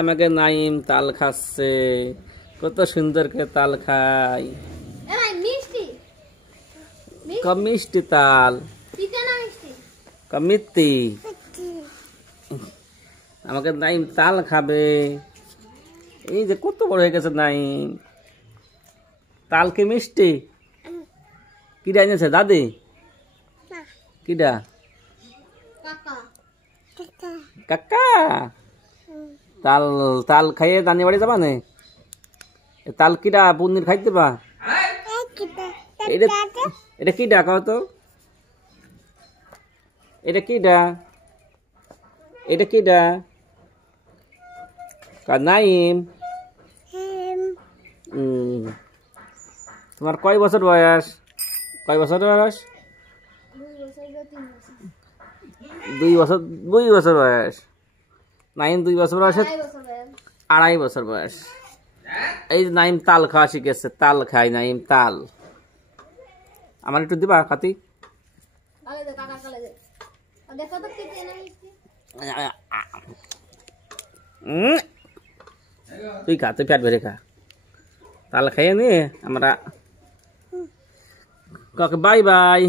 আমাকে নাইম তাল খাচ্ছে, কত সুন্দর করে তাল খাই। মিষ্টি তাল মিষ্টি, আমাকে নাইম তাল খাবে। এই যে কত বড় হয়ে গেছে নাইম। তাল কি মিষ্টি? কিডা এনেছে দাদি? কিডা? কাকা। তাল তাল খাইয়ে দানি বাড়ি যাবা নে? তাল কিডা পুনির খাইতে বা? এটা কিডা কও তো? এটা কিডা? এটা কিডা? নাইম। তোমার কয় বছর বয়স? কয় বছর বয়স? 2 বছর বয়স। নাইম 2 বছর বয়সে 2.5 বছর বয়স। এই নাইম তাল খাওয়া শিখেছে, তাল খাই নাইম তাল। আমার একটু দিবা খাতি? তুই খা, তুই পেট ভরে খা। তাল খাইয়ে নি আমরা বাই বাই।